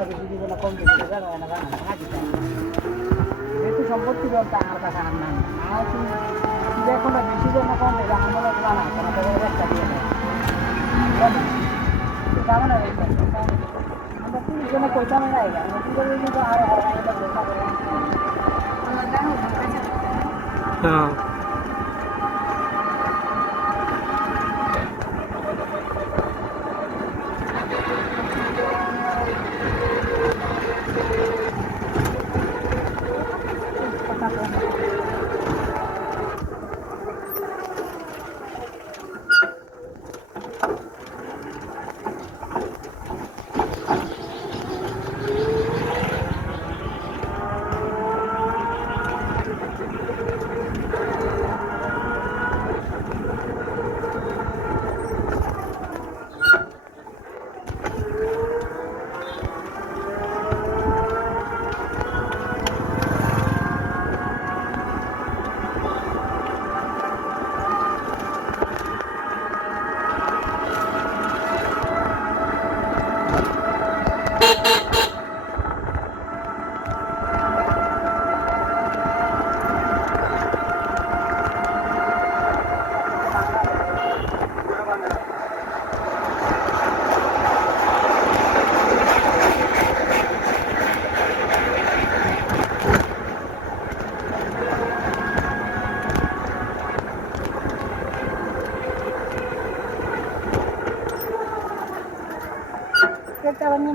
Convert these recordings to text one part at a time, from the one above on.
কোনটা বেশি দিব না কম দিব জানা না জানা না দিতে যেহেতু সম্পত্তি বলতে আমার কাছে আর নাই আর তুই কোনটা বেশি দিব না কম দিব আমার মনে জানা কোনো তো একটা দিয়ে দেয় দাম না আমরা 30 জনে কইতাম না এটা আমরা কি করে কিন্তু আর এটা বলতা করে হ্যাঁ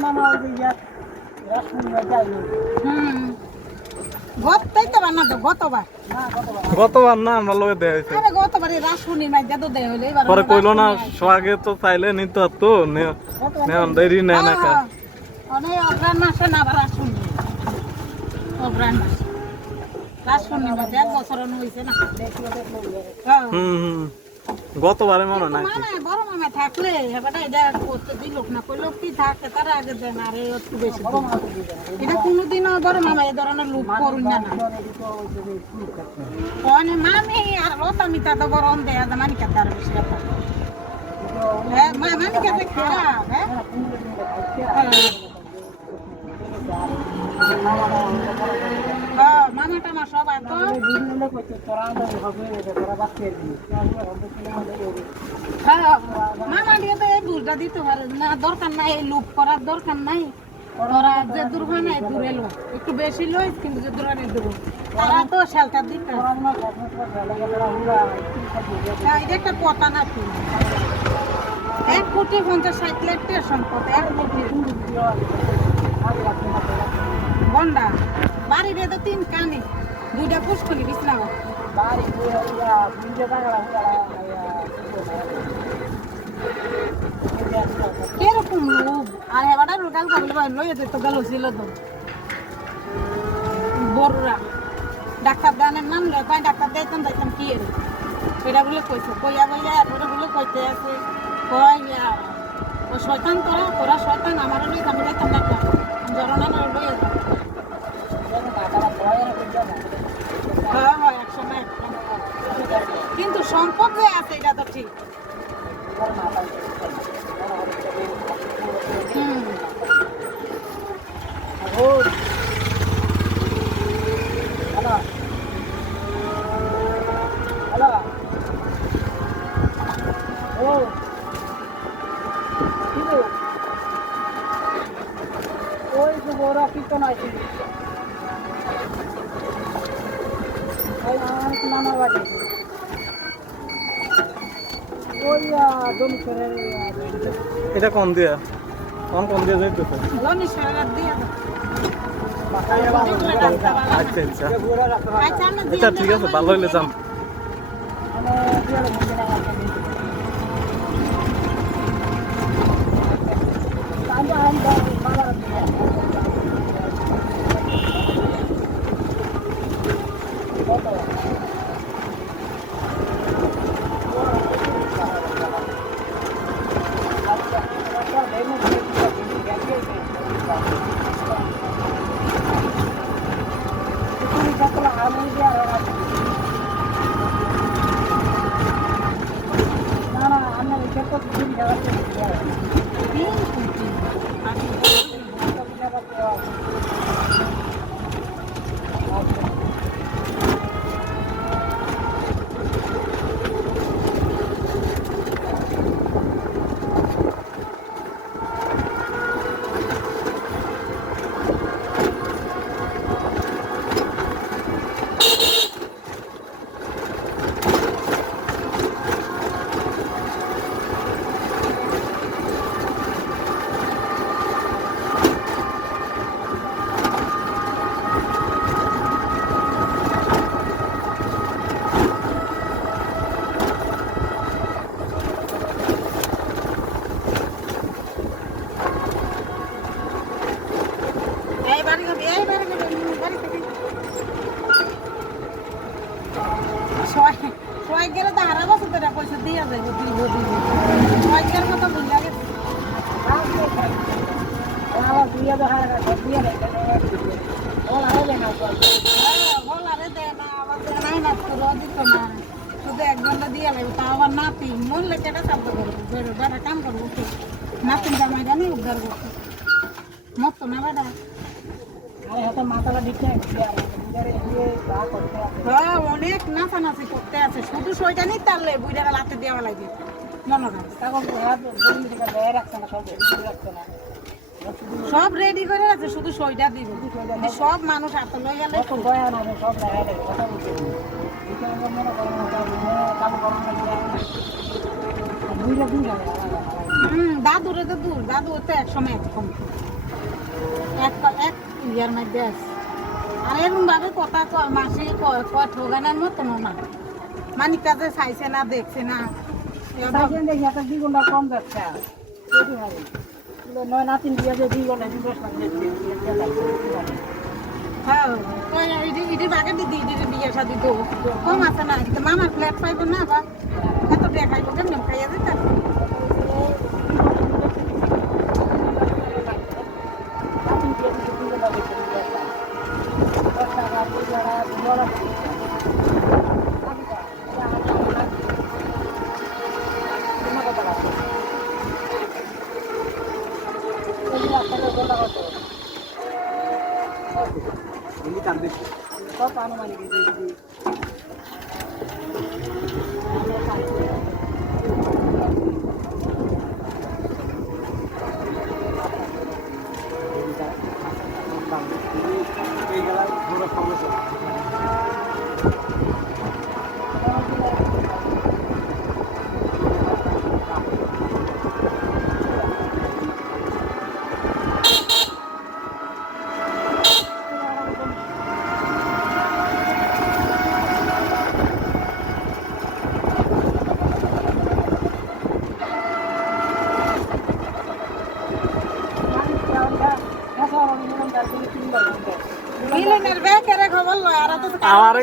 মামা ওই রাসমণি যাই গতই তো বানা তো গতবার গতবার না আমরা লগে দেয়া হয়েছে আরে গতবারে রাসমণি মাই যত দেয় হইলে এবার পরে কইলো না সোয়াগে তো চাইলে নিতে তো নেন দেরি নেয় না কা অনেক অগ্রাণ মাসে না আবার রাসমণি অগ্রাণ মাস রাসমণি মাঝে এক বছর হইছে না হুম গতবারে মনে নাই মানে বড় মামা থাকলে এবারে এটা করতে দিল না কইলো কি থাকে তার আগে দেন আরে একটু বেশি এটা কোনোদিনও বড় মামা এই ধরনের লুপ করুন না কোন মামি আর লতা মিতা তো বড় অন্ধে আদা মানি কাটার বেশি কথা হ্যাঁ মামি কাটে খারাপ হ্যাঁ মামা টামা সবাই তো মামা দিয়ে তো এই বুঝটা দিতে পারে না দরকার নাই এই লুপ করার দরকার নাই তোরা যে দূর হয় না দূরে লো একটু বেশি লই কিন্তু যে দূর নেই দূর তারা তো শেল্টার দিতে এটা একটা কথা না কি 1,50,60,00,000 টাকা সম্পদ 1 কোটি বন্ডা বাড়ি রে তো 3 কানে 2টা পুষ্কলি বিছনা বাড়ি দুইটা টাকা কিরকম লোভ আর হেবাটা রোটাল খাবলে ভাই লই যেত তো গেল ছিল তো বড়রা ডাক্তার দানের নাম লয় কয় ডাক্তার দিতাম যাইতাম কি এর এটা বলে কইছে কইয়া বইয়া এরপরে বলে কইতে আছে কয় ও শয়তান তোরা শয়তান আমারও লই আমি যাইতাম ডাক্তার জরনা লই যেতাম হ্যাঁ একসময় কিন্তু সম্পদ যে আছে এটা তো ঠিক ওই যে বড় কীর্তন আছে আমার নানা বাড়ি ওই দমসরের এটা কোন দিয়া কোন দিয়া যাইতেছে লনি সারাত দিয়া আচ্ছা আচ্ছা ঠিক আছে ভালো হইলে যাম না না আমি গেলে তো হারা বছর তোরা পয়সা দিয়ে যাবে দিব ওয়াইকের মতো বুঝা গেছে আমার 2000 টাকা দিয়ে দেয় ও লাগে না বলারে দেয় না আবার জানাই না তো দিত না শুধু 1 ঘন্টা দিয়ে লাগবে তা আবার নাতি মন লেগে এটা শব্দ করবো বেটা কাম করবো নাতিন জামাই জানি উদ্ধার করছে মত না বেটা আরে হয়তো মাথাটা দিচ্ছে হ্যাঁ অনেক নাচানাচি করতে আছে শুধু সইটা নিই তাহলে বুইটারা লাতে দেওয়া লাগে মনে হয় তখন রাখছে না সব রেডি করে আছে শুধু সইটা দিব সব মানুষ হাত লয়ে গেলে সব দেখা দেবে কথা বলতে মনে করেন কাবু করানো দুইটা দিন যাবে দাদুরে তো দূর দাদু তো 100 একদম এক ইয়ার মধ্যে আছে আর এরকম ভাবে কথা কয় মাসি কয় ঠোগানোর মতো না মানিক কাজে চাইছে না দেখছে না দেখি একটা 2 ঘন্টা কম যাচ্ছে নয় নাতিন দিয়ে 2 ঘন্টা 10 হ্যাঁ ইডি বাগে দিদি ইডি বিয়ে শাদি তো কম আছে না মামার ফ্ল্যাট পাইব না বা এত টাকা খাইব কেমন খাইয়া যেতে সব আনুমানিক মিলনের ব্যাকেরে খবর লয় আর তো আমারে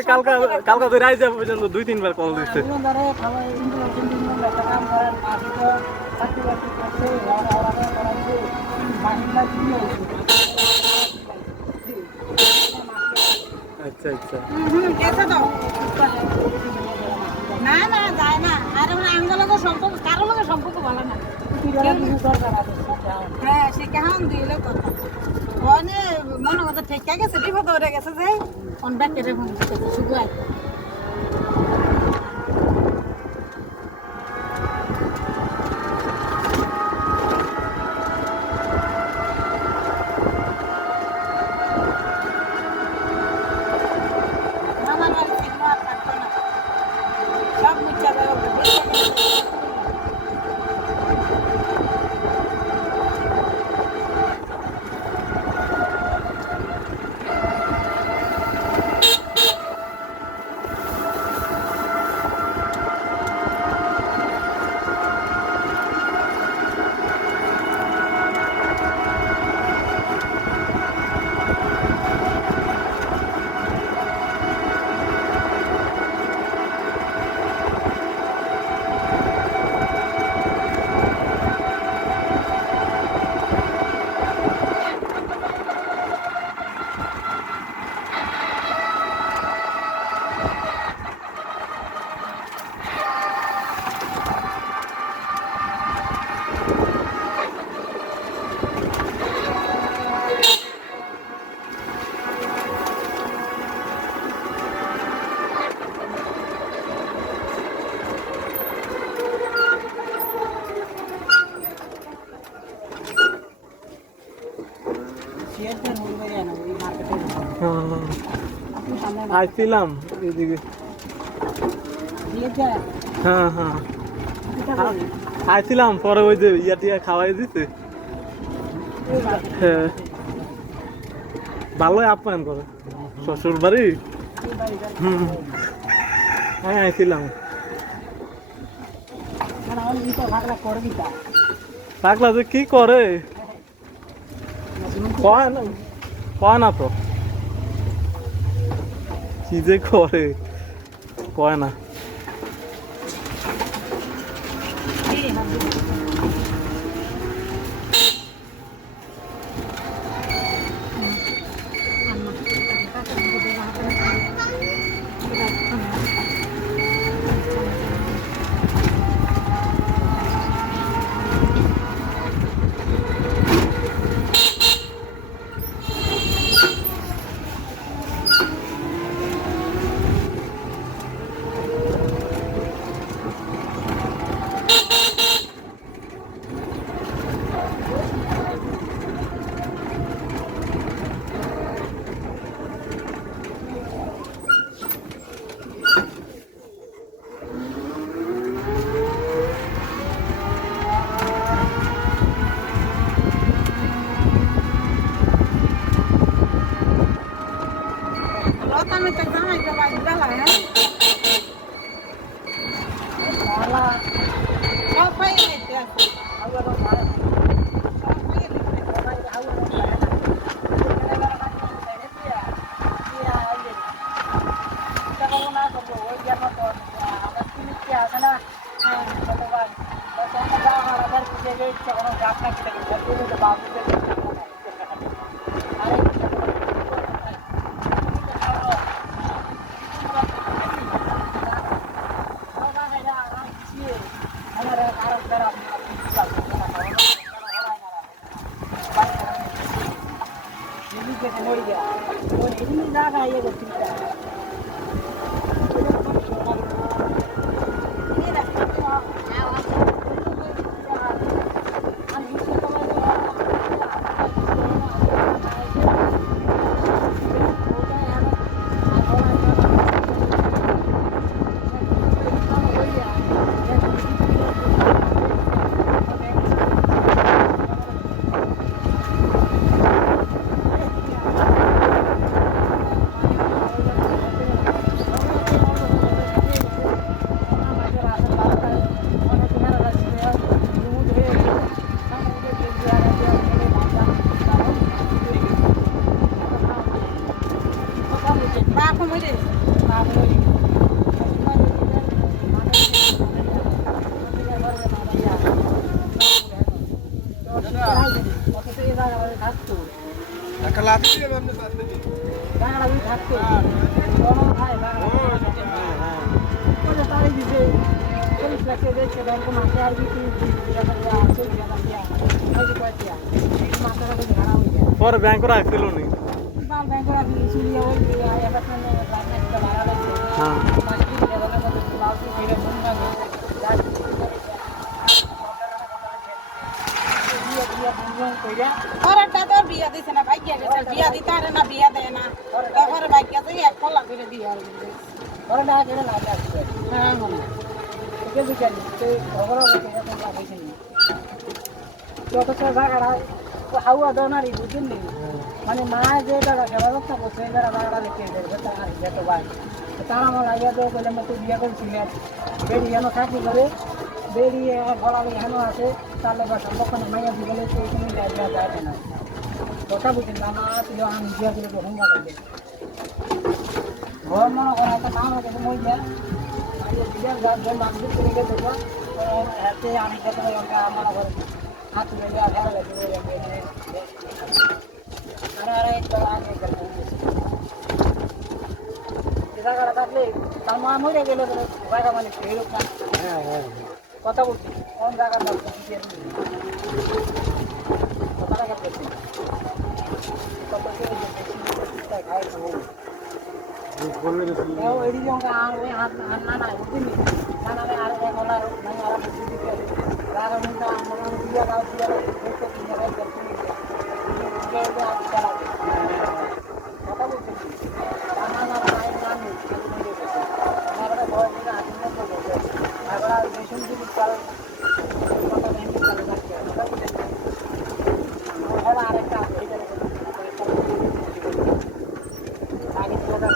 কালকা ধরে আইজা পর্যন্ত 2-3 বার কল দিছে ধরে খাবার ইন্টারভিউ দিন একটা কাম করেন মাসি তো চাকরি বাকরি করছে ওরা করাচ্ছে মাসিটা দিয়ে আচ্ছা আচ্ছা গেছে তো না না যায় না আর আমরা আঙ্গলকে সম্পর্ক কারো লগে সম্পর্ক ভালো না হ্যাঁ সে কেমন দিলে কথা ওনে মনে কথা ঠিক গেছে বিপদ হয়ে গেছে যে কোন ব্যাকেরে ফোন দিতে শুধু আই সব মুচ্ছা দেওয়া আইছিলাম এদিকে হ্যাঁ হ্যাঁ আইছিলাম পরে ওই যে টিয়া খাওয়াই দিতে হ্যাঁ ভালোই আপ্যায়ন করে শ্বশুর বাড়ি হ্যাঁ আইছিলাম পাগলা যে কি করে কয় না তো কি যে করে কয় না আমি তো জামাই তো বাইক বেলা হ্যাঁ তাহলে সব পাইয়ে নিতে আছে আগে তো ভালো সব পাইয়ে নিতে ba không mới đi পরে ব্যাংক রাখছিল নি হ্যাঁ और दादा बिया दिसे ना भाई के बिया दिता रे ना बिया दे ना और भाई के से एक कोला बिया दिया और ना के ना लागছে हां কে বুঝালি তো খবর হবে এরকম লাগছে নি যত জায়গাটা হাওয়া দনারি বুঝিন নি মানে মা যে জায়গা ব্যবস্থা করছে এই জায়গাটা লিখে দেবে তার যেত ভাই তারা আমার লাগিয়ে দেয় বলে মতো বিয়ে করেছিলেন বেড়ি যেন থাকি করে বেরিয়ে গলালে হেন আছে তাহলে বা সম্পর্ক মাইয়া দিলে তো এখানে যায় না কথা বুঝেন না মা ছিল আমি বিয়ে দিলে হোম বাড়াবে ঘর মনে করা একটা নাম আছে মই যা বিয়ে যে মানুষ করে গেছে হাতে আমি যেতে মনে করে হাত তুলে দেওয়া ভালো লাগে আর একটা আগে জায়গাটা থাকলে তার মা মরে গেলে জায়গা মানে ফেরত না কথা বলছি কোন জায়গাটা কথাটা কাটছি কত খাই এটি যখন আর ওই হাত না না বুঝলি না না আর এক হলা নাই আর বুঝি দিতে রাগা মুন্ডা আমরা দিয়া দাও দিয়া দেখতে কিনে রাখ করতে কথা বলছি না না নাই না নেই আমরা বড় বড় আদিন করতে আমরা মেশিন দিয়ে চাল কথা ভেঙে চালু রাখতে ওরা আরেকটা এটা আগে তো না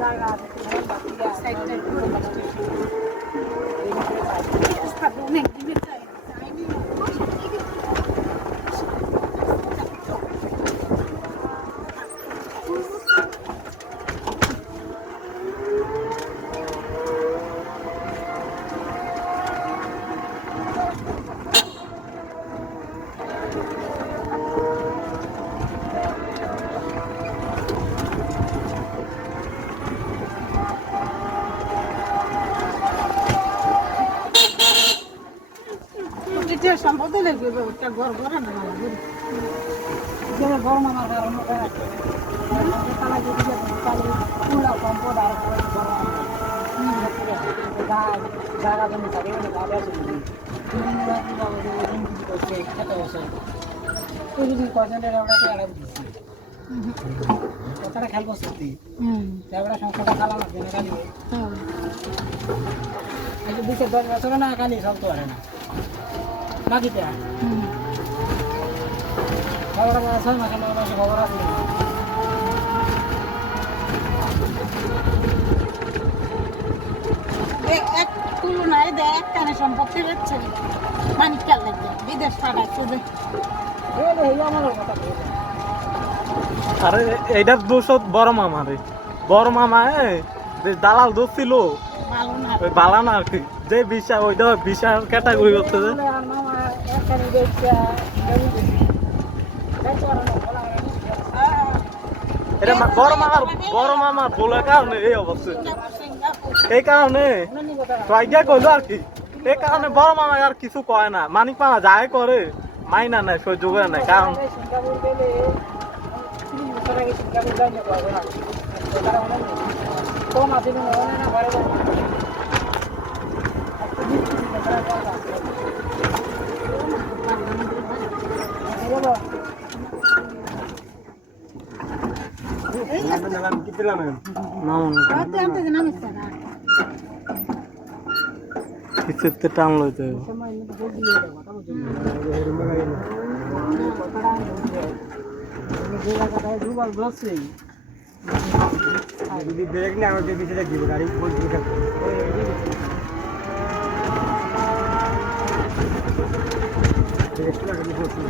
জায়গা আছে সাইডে está bem এটা সম্ভব লাগবে একটা ঘর ঘর না লাগবে যে ঘর মামা কারণ করে তালা যদি তাহলে পুরো কম্পোড আর ঘর জায়গা জমি থাকে ওই গাবে আছে খেতে বসে ওই যদি কজনের আমরা আলাদা দিচ্ছি কথাটা খেয়াল করছি আমরা সংখ্যাটা খালা লাগবে না খালি এই যে 10 বছর না খালি সব তো হয় না নাকিটা খবর আছে না কেন খবর আছে এক তুলনায় দেয় এক কানে সম্পত্তি বেচছে মানিক কাল লাগবে বিদেশ পাঠাচ্ছে যে এই আমার কথা বলে আরে এইটার দোষ বড় মামারে বড় মামা যে দালাল দোষ ছিল ভালো না ওই বালা না আর কি যে বিষয় ওইটা বিষয় ক্যাটাগরি করতে যে আর মামা একখানে দেখছে গরু দেখি দেখো আর না বলা আর এটা বড় মামার বলার কারণে এই অবস্থা সিঙ্গাপুর এই কারণে অন্য কথা ট্রাইগা কইলো আর কি এই কারণে বড় মামা আর কিছু কয় না মানিক মামা যায় করে মাইনা নাই সহ্য করে নাই কারণ সিঙ্গাপুর গেলে 3 বছর আগে সিঙ্গাপুর যাইনি পাবো না তারা অনেক কম আছে না অনেক না ঘরে বসে একটা জিনিস দিতে তারা করবা আতে আনতে যে নামিস না কিছুতে টান লইতে হবে। সময় মতো বলতে দিয়ে দেবো কথা বলছি কথাটা যে জায়গাটায় দুবার বসছে যদি ব্রেক না আমাকে পিছনে দিব গাড়ি বলতে থাকবে ব্রেক লাগালে বলছি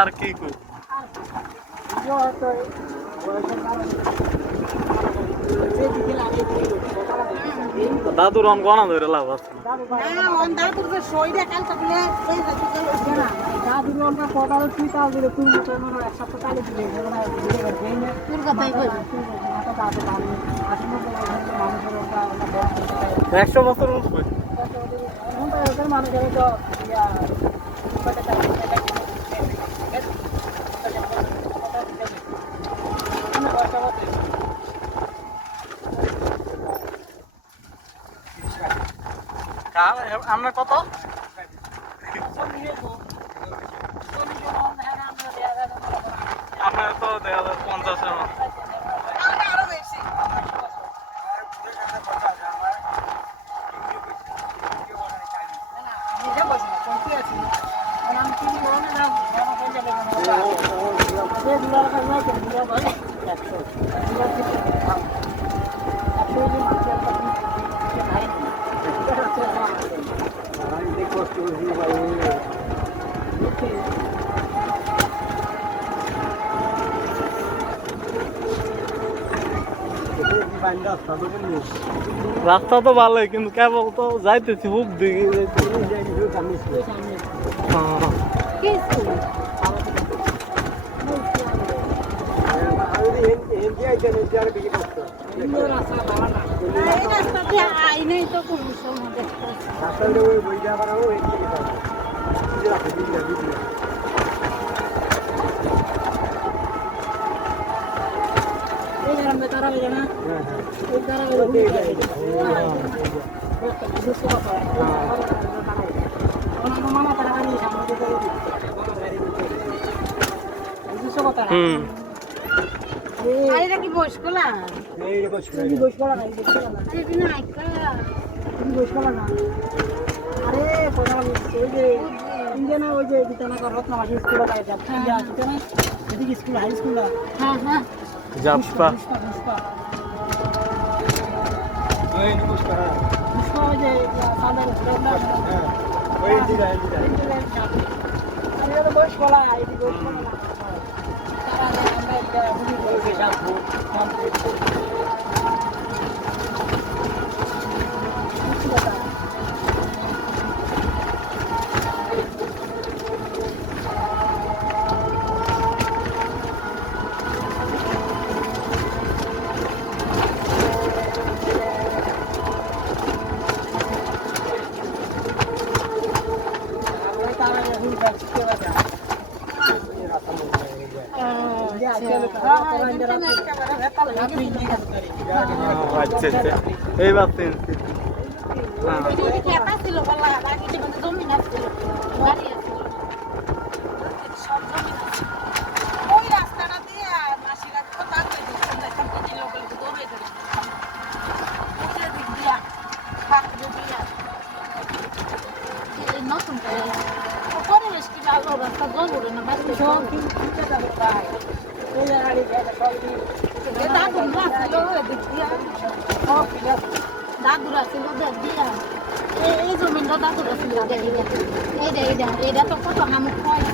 আর কি কই দাদুর অন গনা ধরে লাভ আছে একশো বছর উঠবে মানুষের তো আমরা কত আমরা তো 2050 কষ্ট করছি ভাই রাস্তা তো ভালোই কিন্তু কেবল তো যাইতেছি হুক দিকে কি বয়স্ক না আরে ওই যে ইন্ডিয়ানা ওই যে বিতানাকার রত্নবাসী স্কুল এদিকে স্কুল হাই স্কুল হ্যাঁ হ্যাঁ যাপ্পা ওই যে বয়স বলা এদিকে বয়স বলা আচ্ছা আচ্ছা এইবার চিনছি হ্যাঁ খেতা ছিল বলা বাকি জমি না ছিল বাড়ি আছে সব জমি আছে ওই রাস্তাটা দিয়ে মাসিরা কথা কই দিচ্ছেন দেখেন কি লোকাল দৌড়ে গেল ওই দিক দিয়া হাত দিয়া এই নতুন করে পরিবেশ কি ভালো রাস্তা জোরে না বাড়ি সব কিনতে যাবো ভাই এই গাড়ি এটা সব কি দাদু ছিল দিক দিয়া সব কিনা দাদুরা ছিল দেখ দিয়া এই জমিটা দাদুরা ছিল এইটা তো কত নামক হয়